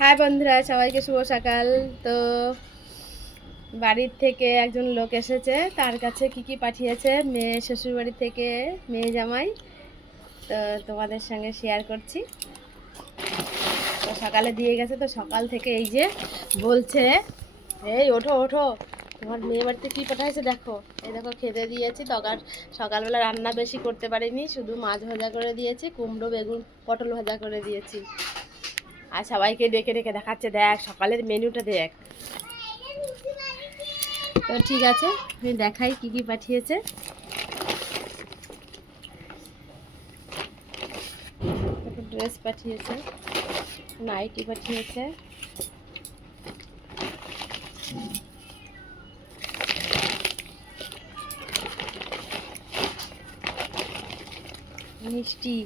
High বন্ধুরা, সবাইকে শুভ সকাল। তো বাড়ির থেকে একজন লোক এসেছে, তার কাছে কি কি পাঠিয়েছে? মেয়ে শ্বশুর বাড়ি থেকে মেয়ে জামাই। তো তোমাদের সঙ্গে শেয়ার করছি। তো সকালে দিয়ে গেছে, তো সকাল থেকে এই যে বলছে, এই, ওঠো ওঠো। তোমার মেয়ে বাড়িতে কী পাঠাইছে দেখো। এই দেখো, খেতে দিয়েছি। তখন সকালবেলা রান্না বেশি করতে পারিনি। শুধু মাছ ভাজা করে দিয়েছি, কুমড়ো, বেগুন, পটল ভাজা করে দিয়েছি। আর সবাইকে ডেকে ডেকে দেখাচ্ছে, দেখ, সকালের মেনুটা দেখ। তো ঠিক আছে, আমি দেখাই কি কি পাঠিয়েছে। ড্রেস পাঠিয়েছে নাইটি পাঠিয়েছে। মিষ্টি।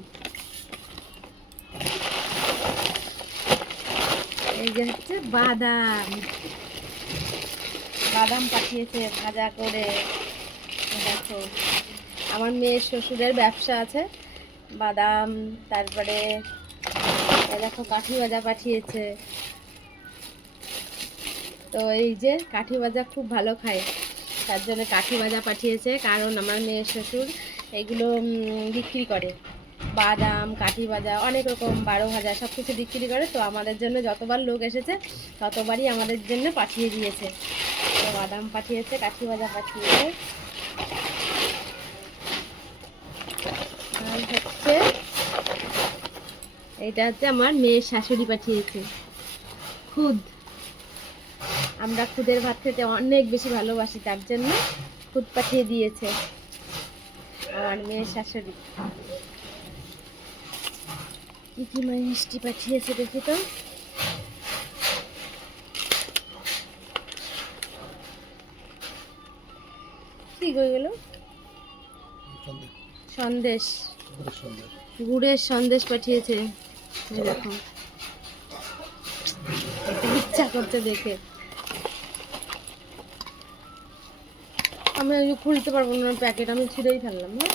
যে হচ্ছে বাদাম। বাদাম পাঠিয়েছে ভাজা করে। দেখো, আমার মেয়ের শ্বশুরের ব্যবসা আছে। বাদাম, তারপরে দেখো, কাঠি ভাজা পাঠিয়েছে। তো এই যে কাঠি ভাজা খুব ভালো খায়। তার জন্য কাঠি ভাজা পাঠিয়েছে, কারণ আমার মেয়ের শ্বশুর এগুলো বিক্রি করে। বাদাম, কাঠি ভাজা অনেক রকম বারো ভাজা সব কিছু বিক্রি করে, তো আমাদের জন্য যতবার লোক এসেছে, ততবারই আমাদের জন্য পাঠিয়ে দিয়েছে। তো বাদাম পাঠিয়েছে, কাঠি ভাজা পাঠিয়েছে। আর হচ্ছে এইটা হচ্ছে আমার মেয়ের শাশুড়ি পাঠিয়েছে। খুদ। আমরা খুদের ভাত খেতে অনেক বেশি ভালোবাসি, তার জন্য খুদ পাঠিয়ে দিয়েছে। আমার মেয়ের শাশুড়ি। কি কি মিষ্টি পাঠিয়েছে দেখি তো। কি গেল সন্দেশ। গুড়ের সন্দেশ পাঠিয়েছে। দেখো। ইচ্ছা করছে দেখে। আমি খুলতে পারব না প্যাকেট, আমি ছিঁড়েই ফেললাম হ্যাঁ?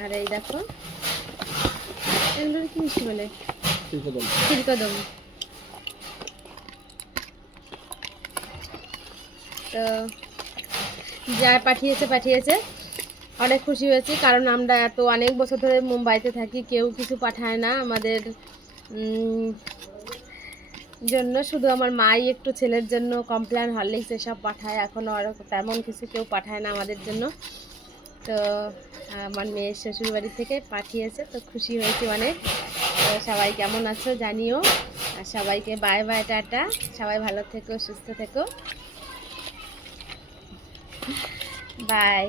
আর এই দেখো এগুলোর কি মিষ্টি বলে? ক্ষীরকদম তো যা পাঠিয়েছে পাঠিয়েছে। অনেক খুশি হয়েছি কারণ আমরা এত অনেক বছর ধরে মুম্বাইতে থাকি কেউ কিছু পাঠায় না আমাদের জন্য। শুধু আমার মাই একটু ছেলের জন্য কমপ্লেন হরলিক্স এসব পাঠায়। এখন আর তেমন কিছু কেউ পাঠায় না আমাদের জন্য। তো আমার মেয়ের শ্বশুরবাড়ি থেকে পাঠিয়েছে, তো খুশি হয়েছি মানে তো সবাই কেমন আছো জানিও। আর সবাইকে বাই বাই টাটা। সবাই ভালো থেকো, সুস্থ থেকো। বাই